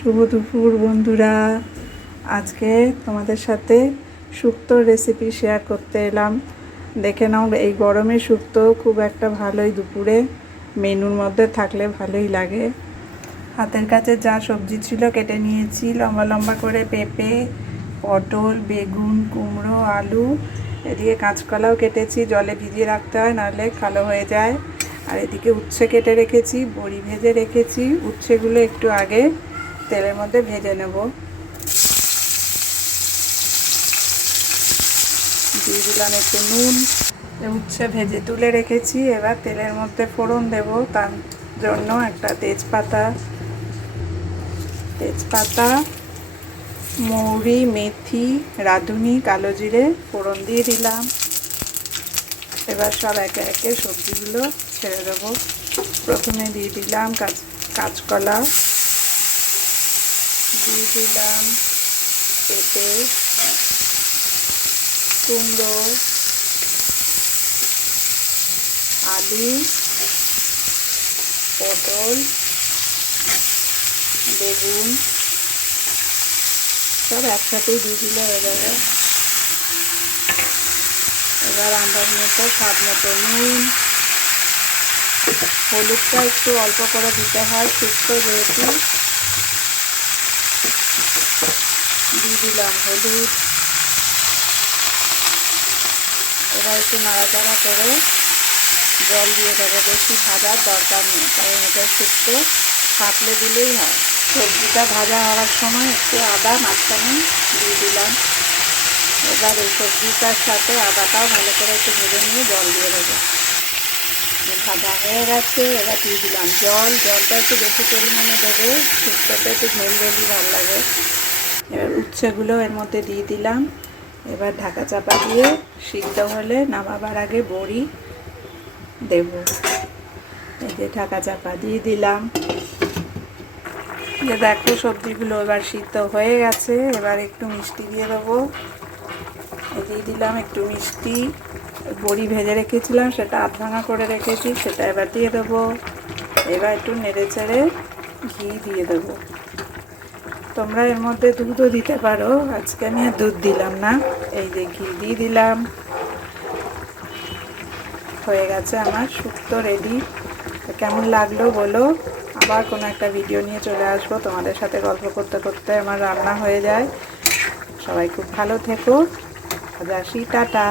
শুভ দুপুর বন্ধুরা। আজকে তোমাদের সাথে শুক্তোর রেসিপি শেয়ার করতে এলাম। দেখে নাও, এই গরমে শুক্তো খুব একটা ভালোই দুপুরে মেনুর মধ্যে থাকলে ভালোই লাগে। হাতের কাছে যা সবজি ছিল কেটে নিয়েছি লম্বা লম্বা করে, পেঁপে, পটল, বেগুন, কুমড়ো, আলু, এদিকে কাঁচকলাও কেটেছি, জলে ভিজিয়ে রাখতে হয় নাহলে কালো হয়ে যায়। আর এদিকে উচ্ছে কেটে রেখেছি, বড়ি ভেজে রেখেছি। উচ্ছেগুলো একটু আগে তেলের মধ্যে ভেজে নেব। দিয়ে দিলাম একটু নুন। উচ্ছে ভেজে তুলে রেখেছি, এবার তেলের মধ্যে ফোড়ন দেব। তার জন্য একটা তেজপাতা, মৌরি, মেথি, রাঁধুনি, কালো জিরে ফোড়ন দিয়ে দিলাম। এবার সব একে একে সবজিগুলো ছেড়ে দেবো। প্রথমে দিয়ে দিলাম কাঁচকলা, দিয়ে দিলাম পেঁপে, কুমড়ো, আলু, পটল, বেগুন সব একসাথেই দিয়ে দিলে হয়ে যাবে। এবার আন্দাজ মতো স্বাদ মতো নুন, হলুদটা একটু অল্প করে দিতে হয় শুক্তো যেহেতু। দিয়ে দিলাম হলুদ। এবার একটু নাড়াচাড়া করে জল দিয়ে দেবো। বেশি ভাজার দরকার নেই, কারণ এটা শুক্তো থাকলে দিলেই হয়। সবজিটা ভাজা হওয়ার সময় একটু আদা মাঝখানে দিয়ে দিলাম। এবার এই সবজিটার সাথে আদাটাও ভালো করে একটু ভেজে নিয়ে জল দিয়ে দেবো। ভাজা হয়ে গেছে, এবার দিয়ে দিলাম জলটা একটু বেশি পরিমাণে দেবে, শুক্তোটা একটু ঝোল ঝোলই ভালো লাগে। এবার উচ্ছেগুলো এর মধ্যে দিয়ে দিলাম। এবার ঢাকা চাপা দিয়ে সিদ্ধ হলে নামাবার আগে বড়ি দেব। এই যে ঢাকা চাপা দিয়ে দিলাম। যে দেখো সবজিগুলো এবার সিদ্ধ হয়ে গেছে। এবার একটু মিষ্টি দিয়ে দেবো। দিয়ে দিলাম একটু মিষ্টি। বড়ি ভেজে রেখেছিলাম, সেটা আধ ভাঙা করে রেখেছি, সেটা এবার দিয়ে দেবো। এবার একটু নেড়ে চেড়ে ঘি দিয়ে দেবো। তোমরা এর মধ্যে দুধও দিতে পারো, আজকে আমি আর দুধ দিলাম না। এই যে ঘি দিয়ে দিলাম। হয়ে গেছে আমার শুক্তো রেডি। কেমন লাগলো বলো। আবার কোনো একটা ভিডিও নিয়ে চলে আসবো। তোমাদের সাথে গল্প করতে করতে আমার রান্না হয়ে যায়। সবাই খুব ভালো থেকো। আজ আসি, টাটা।